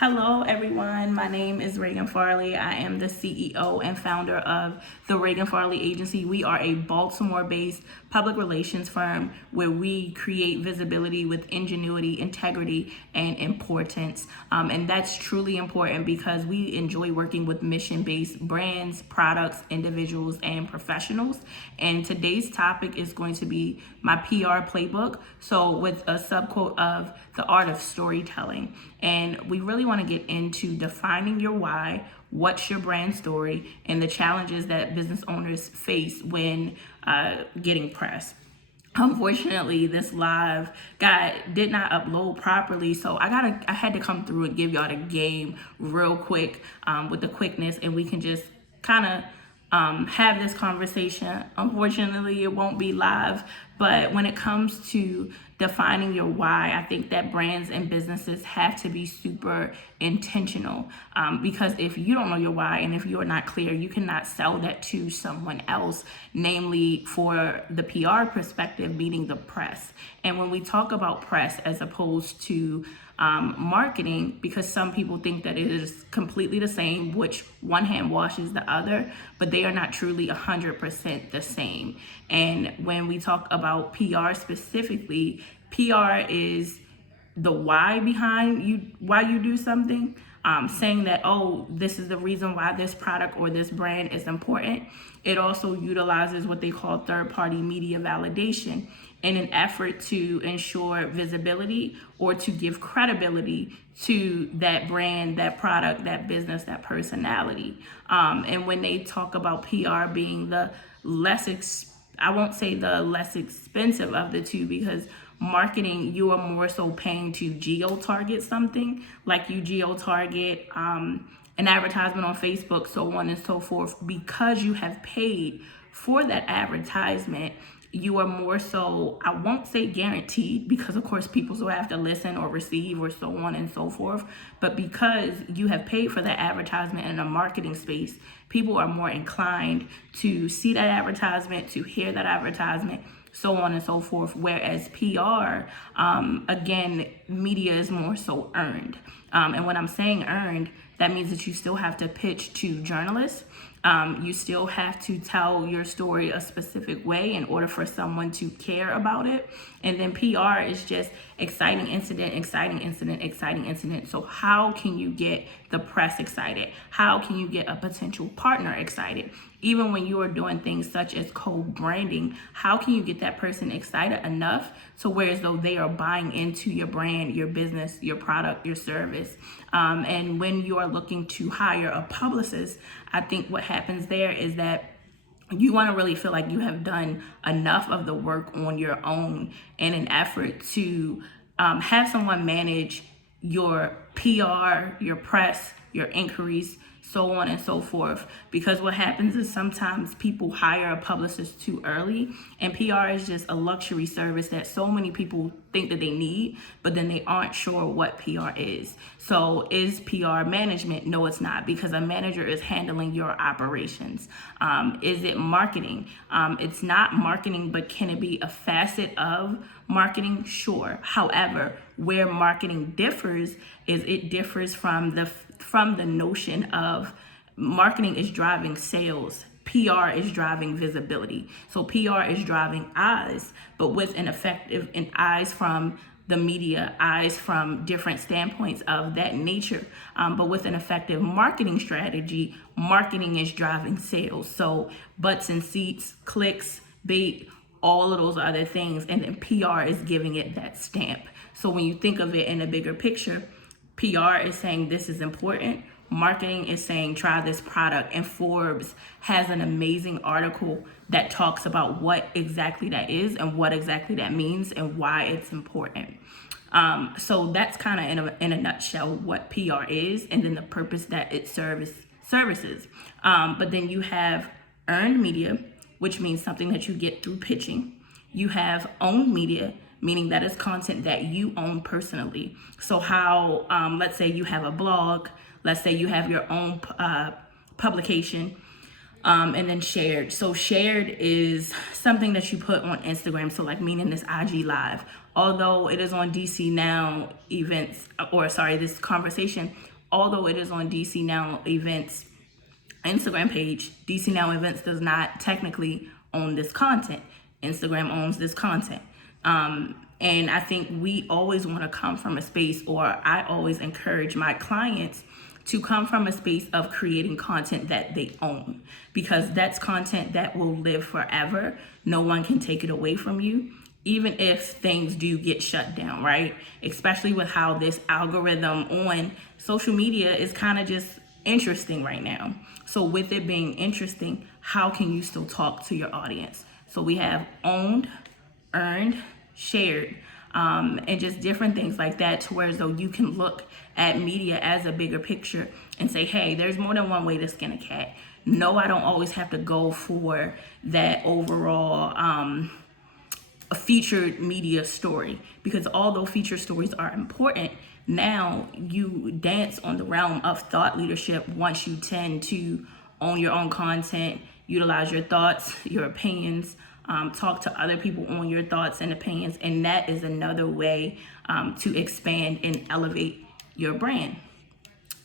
Hello, everyone. My name is Regan Farley. I am the CEO and founder of the Regan Farley Agency. We are a Baltimore-based public relations firm where we create visibility with ingenuity, integrity, and importance. And that's truly important because we enjoy working with mission-based brands, products, individuals, and professionals. And today's topic is going to be my PR playbook. So with a subquote of the art of storytelling. And we really want to get into defining your why, what's your brand story, and the challenges that business owners face when getting press. Unfortunately, this live did not upload properly, so I had to come through and give y'all the game real quick with the quickness, and we can just kind of have this conversation. Unfortunately, it won't be live, but when it comes to defining your why, I think that brands and businesses have to be super intentional because if you don't know your why and if you're not clear, you cannot sell that to someone else, namely for the PR perspective, meaning the press. And when we talk about press as opposed to marketing, because some people think that it is completely the same, which one hand washes the other, but they are not truly 100% the same. And when we talk about PR specifically, PR is the why behind why you do something, saying that, oh, this is the reason why this product or this brand is important. It also utilizes what they call third-party media validation in an effort to ensure visibility or to give credibility to that brand, that product, that business, that personality. And when they talk about PR being the I won't say the less expensive of the two, because marketing, you are more so paying to geo-target something, like you geo-target an advertisement on Facebook, so on and so forth. Because you have paid for that advertisement, you are more so, I won't say guaranteed, because of course people will have to listen or receive or so on and so forth, but because you have paid for that advertisement in a marketing space, people are more inclined to see that advertisement, to hear that advertisement, so on and so forth. Whereas PR, again, media is more so earned. And when I'm saying earned, that means that you still have to pitch to journalists. You still have to tell your story a specific way in order for someone to care about it. And then PR is just exciting incident, exciting incident, exciting incident. So how can you get the press excited? How can you get a potential partner excited? Even when you are doing things such as co-branding, how can you get that person excited enough to where as though they are buying into your brand, your business, your product, your service? And when you are looking to hire a publicist, I think what happens there is that you want to really feel like you have done enough of the work on your own in an effort to have someone manage your PR, your press, your inquiries, so on and so forth. Because what happens is sometimes people hire a publicist too early, and PR is just a luxury service that so many people think that they need, but then they aren't sure what PR is. So is PR management? No, it's not, because a manager is handling your operations. Is it marketing? It's not marketing, but can it be a facet of marketing? Sure. However, where marketing differs is it differs from the notion of marketing is driving sales. PR is driving visibility. So PR is driving eyes, but with an effective and eyes from the media, eyes from different standpoints of that nature. But with an effective marketing strategy, marketing is driving sales. So butts and seats, clicks, bait, all of those other things. And then PR is giving it that stamp. So when you think of it in a bigger picture, PR is saying this is important. Marketing is saying try this product. And Forbes has an amazing article that talks about what exactly that is and what exactly that means and why it's important. So that's kind of in a nutshell what PR is, and then the purpose that it services. But then you have earned media, which means something that you get through pitching. You have owned media, meaning that is content that you own personally. So how, let's say you have a blog, let's say you have your own publication, And then shared. So shared is something that you put on Instagram. So like meaning this IG live, although it is on DC Now events, or sorry, this conversation, although it is on DC Now events Instagram page, DC Now events does not technically own this content. Instagram owns this content. And I think we always want to come from a space, or I always encourage my clients to come from a space of creating content that they own, because that's content that will live forever. No one can take it away from you, even if things do get shut down, right? Especially with how this algorithm on social media is kind of just interesting right now. So with it being interesting, how can you still talk to your audience? So we have owned, earned, shared, and just different things like that, to where as though you can look at media as a bigger picture and say, hey, there's more than one way to skin a cat. No, I don't always have to go for that overall a featured media story, because although featured stories are important, now you dance on the realm of thought leadership once you tend to own your own content, utilize your thoughts, your opinions, talk to other people on your thoughts and opinions, and that is another way to expand and elevate your brand.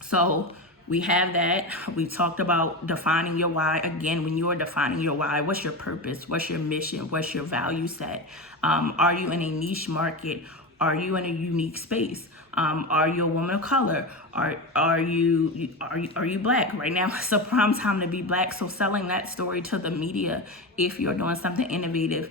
So we have that. We talked about defining your why. Again, when you're defining your why, what's your purpose? What's your mission? What's your value set? Are you in a niche market? Are you in a unique space? Are you a woman of color? Are you black? Right now it's a prime time to be black. So selling that story to the media, if you're doing something innovative,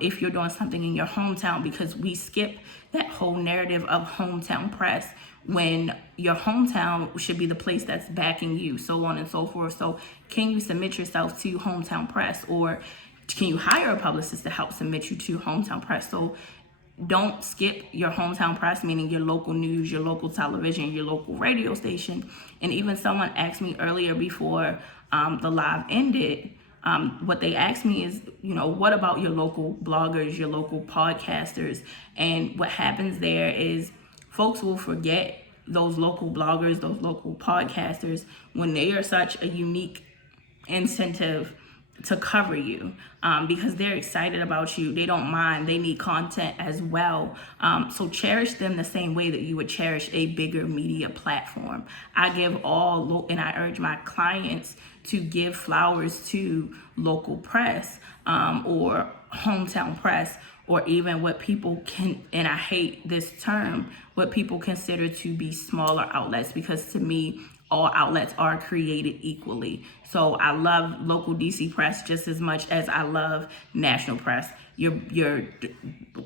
if you're doing something in your hometown, because we skip that whole narrative of hometown press, when your hometown should be the place that's backing you, so on and so forth. So can you submit yourself to hometown press, or can you hire a publicist to help submit you to hometown press? So don't skip your hometown press, meaning your local news, your local television, your local radio station. And even someone asked me earlier before the live ended, what they asked me is, what about your local bloggers, your local podcasters? And what happens there is folks will forget those local bloggers, those local podcasters, when they are such a unique incentive to cover you, because they're excited about you. They don't mind. They need content as well. So cherish them the same way that you would cherish a bigger media platform. I give and I urge my clients to give flowers to local press, or hometown press, or even what people can, and I hate this term, what people consider to be smaller outlets, because to me, all outlets are created equally. So I love local DC press just as much as I love national press. Your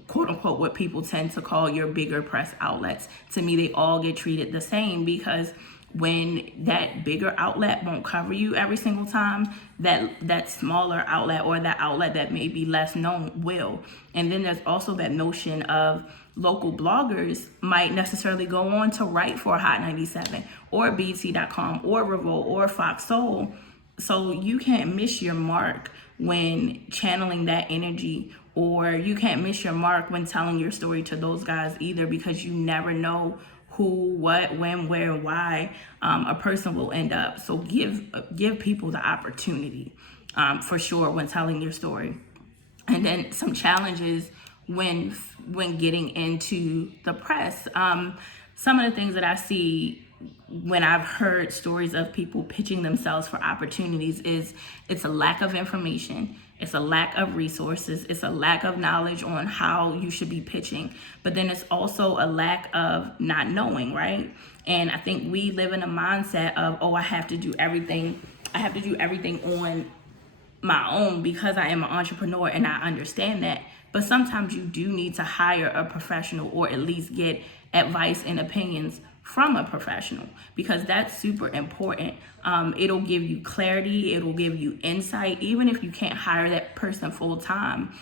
quote unquote, what people tend to call your bigger press outlets. To me, they all get treated the same, because when that bigger outlet won't cover you every single time, that smaller outlet, or that outlet that may be less known, will. And then there's also that notion of local bloggers might necessarily go on to write for Hot 97 or BT.com or Revolt or Fox Soul. So you can't miss your mark when channeling that energy, or you can't miss your mark when telling your story to those guys either, because you never know who, what, when, where, why a person will end up. So give people the opportunity, for sure, when telling your story. And then some challenges when getting into the press. Some of the things that I see when I've heard stories of people pitching themselves for opportunities is it's a lack of information. It's a lack of resources. It's a lack of knowledge on how you should be pitching. But then it's also a lack of not knowing, right? And I think we live in a mindset of, oh, I have to do everything on my own because I am an entrepreneur, and I understand that. But sometimes you do need to hire a professional, or at least get advice and opinions from a professional, because that's super important. It'll give you clarity. It'll give you insight. Even if you can't hire that person full time,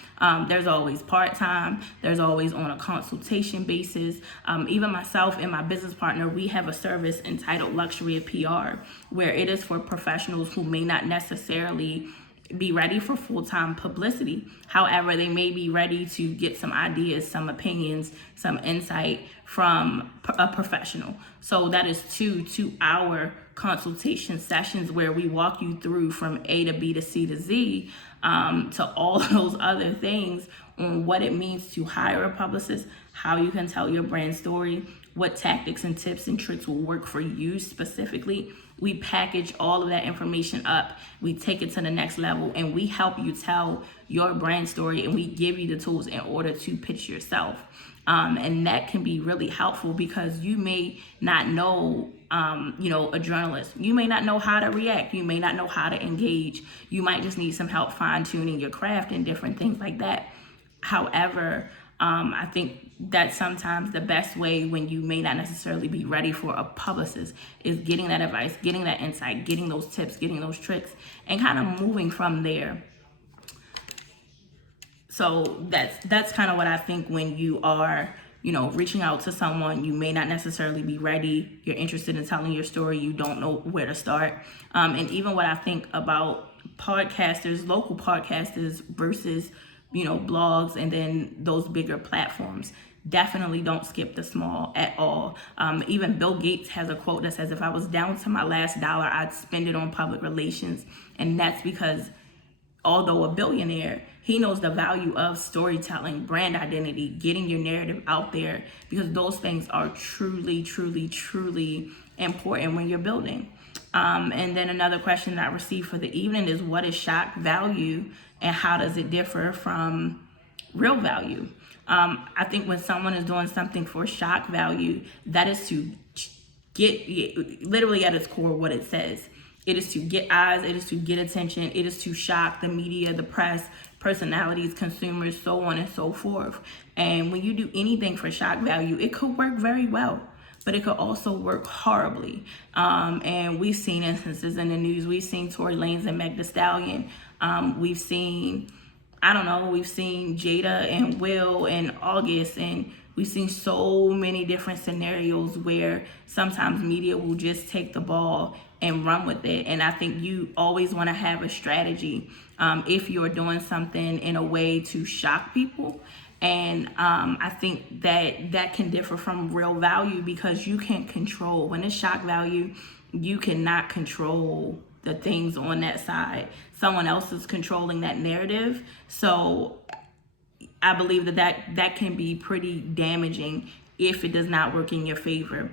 there's always part time. There's always on a consultation basis. Even myself and my business partner, we have a service entitled Luxury of PR, where it is for professionals who may not necessarily be ready for full-time publicity. However, they may be ready to get some ideas, some opinions, some insight from a professional. So that is 2 2-hour consultation sessions where we walk you through from A to B to C to Z, to all those other things on what it means to hire a publicist, how you can tell your brand story, what tactics and tips and tricks will work for you specifically. We package all of that information up, we take it to the next level, and we help you tell your brand story, and we give you the tools in order to pitch yourself. And that can be really helpful because you may not know, a journalist. You may not know how to react. You may not know how to engage. You might just need some help fine-tuning your craft and different things like that. However, I think that sometimes the best way when you may not necessarily be ready for a publicist is getting that advice, getting that insight, getting those tips, getting those tricks, and kind of moving from there. So that's kind of what I think when you are, reaching out to someone. You may not necessarily be ready. You're interested in telling your story. You don't know where to start. And even what I think about podcasters, local podcasters versus, blogs and then those bigger platforms. Definitely don't skip the small at all. Even Bill Gates has a quote that says, if I was down to my last dollar, I'd spend it on public relations. And that's because although a billionaire, he knows the value of storytelling, brand identity, getting your narrative out there, because those things are truly, truly, truly important when you're building. And then another question that I received for the evening is, what is shock value and how does it differ from real value? I think when someone is doing something for shock value, that is to get, literally at its core, what it says. It is to get eyes, it is to get attention, it is to shock the media, the press, personalities, consumers, so on and so forth. And when you do anything for shock value, it could work very well, but it could also work horribly. And we've seen instances in the news. We've seen Tory Lanez and Meg Thee Stallion. We've seen Jada and Will and August, and we've seen so many different scenarios where sometimes media will just take the ball and run with it. And I think you always want to have a strategy if you're doing something in a way to shock people. And I think that can differ from real value because you can't control. When it's shock value, you cannot control the things on that side. Someone else is controlling that narrative. So I believe that can be pretty damaging if it does not work in your favor.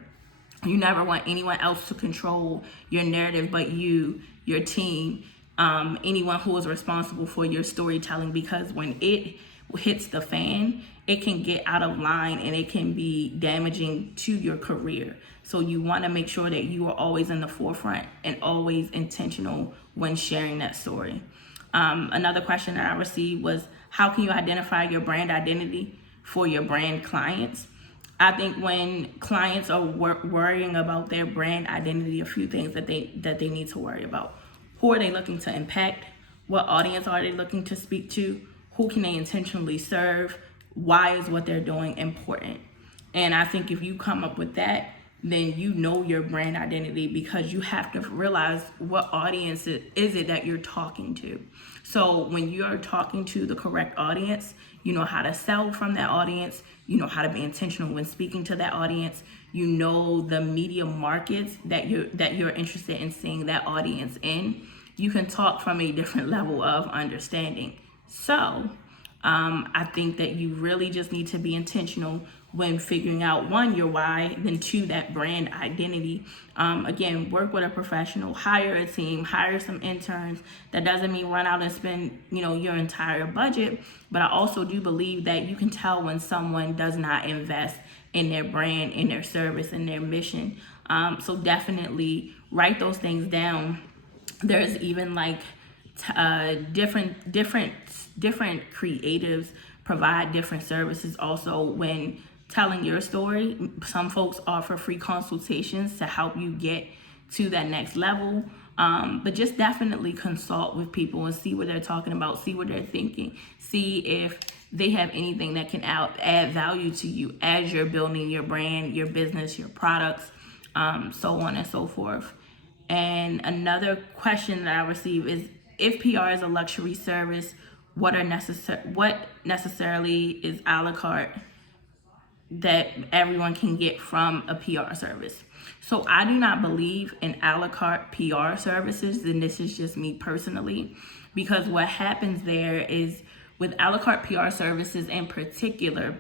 You never want anyone else to control your narrative but you, your team, anyone who is responsible for your storytelling, because when it hits the fan, it can get out of line and it can be damaging to your career. So you want to make sure that you are always in the forefront and always intentional when sharing that story. Another question that I received was, how can you identify your brand identity for your brand clients? I think when clients are worrying about their brand identity, a few things that they need to worry about. Who are they looking to impact? What audience are they looking to speak to? Who can they intentionally serve? Why is what they're doing important? And I think if you come up with that, then you know your brand identity, because you have to realize what audience is it that you're talking to. So when you're talking to the correct audience, you know how to sell from that audience, you know how to be intentional when speaking to that audience, you know the media markets that you're interested in seeing that audience in. You can talk from a different level of understanding. So I think that you really just need to be intentional when figuring out, one, your why, then two, that brand identity. Again, work with a professional, hire a team, hire some interns. That doesn't mean run out and spend, your entire budget. But I also do believe that you can tell when someone does not invest in their brand, in their service, in their mission. So definitely write those things down. There's even different creatives provide different services also when telling your story. Some folks offer free consultations to help you get to that next level. But just definitely consult with people and see what they're talking about, see what they're thinking, see if they have anything that can add value to you as you're building your brand, your business, your products, so on and so forth. And another question that I receive is, if PR is a luxury service, what necessarily is a la carte that everyone can get from a PR service? So I do not believe in a la carte PR services, and this is just me personally, because what happens there is with a la carte PR services in particular,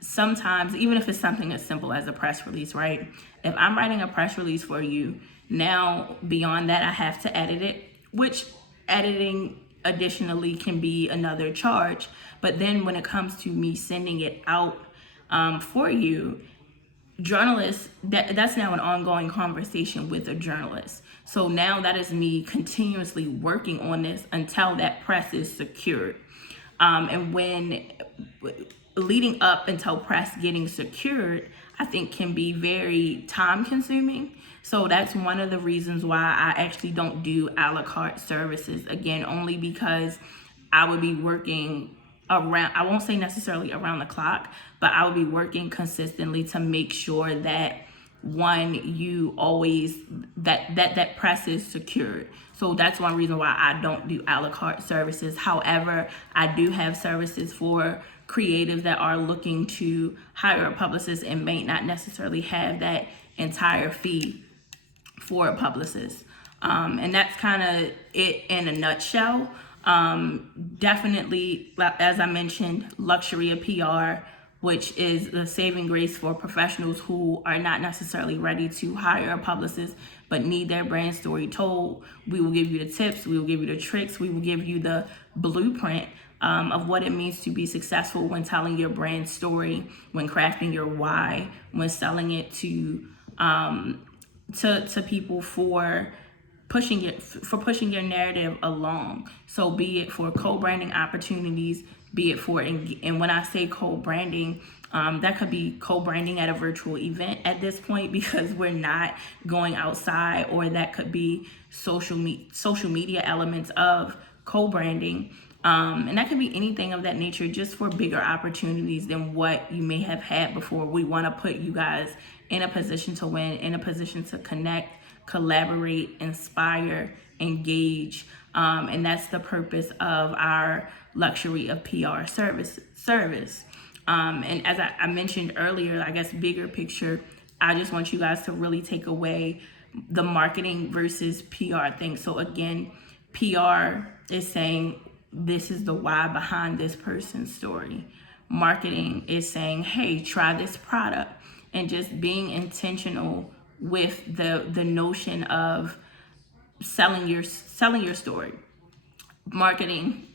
sometimes, even if it's something as simple as a press release, right? If I'm writing a press release for you, now beyond that, I have to edit it, which editing additionally can be another charge. But then when it comes to me sending it out for you, journalists, that's now an ongoing conversation with a journalist. So now that is me continuously working on this until that press is secured. And when leading up until press getting secured, I think can be very time consuming. So that's one of the reasons why I actually don't do a la carte services, again, only because I would be working around, I won't say necessarily around the clock, but I would be working consistently to make sure that one, you always, that press is secured. So that's one reason why I don't do a la carte services. However, I do have services for creatives that are looking to hire a publicist and may not necessarily have that entire fee for a publicist. And that's kind of it in a nutshell. Definitely, as I mentioned, luxury of PR, which is the saving grace for professionals who are not necessarily ready to hire a publicist but need their brand story told. We will give you the tips, we will give you the tricks, we will give you the blueprint of what it means to be successful when telling your brand story, when crafting your why, when selling it to people for pushing your narrative along. So be it for co-branding opportunities, be it for, and when I say co-branding, that could be co-branding at a virtual event at this point because we're not going outside, or that could be social media elements of co-branding. And that could be anything of that nature, just for bigger opportunities than what you may have had before. We want to put you guys in a position to win, in a position to connect, collaborate, inspire, engage. And that's the purpose of our luxury of PR service. And as I mentioned earlier, I guess bigger picture, I just want you guys to really take away the marketing versus PR thing. So again, PR is saying, this is the why behind this person's story. Marketing is saying, hey, try this product, and just being intentional with the notion of selling your story. Marketing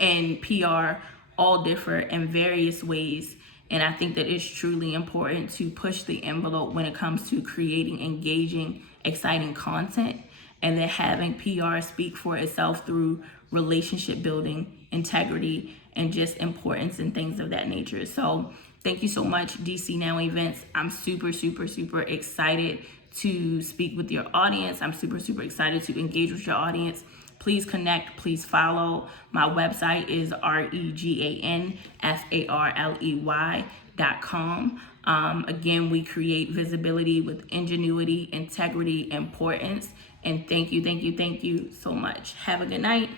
and PR all differ in various ways, and I think that it's truly important to push the envelope when it comes to creating engaging, exciting content, and then having PR speak for itself through relationship building, integrity, and just importance and things of that nature. So thank you so much, DC Now Events. I'm super excited to speak with your audience. I'm super excited to engage with your audience. Please connect, please follow. My website is reganfarley.com. Again, we create visibility with ingenuity, integrity, importance. And thank you so much. Have a good night.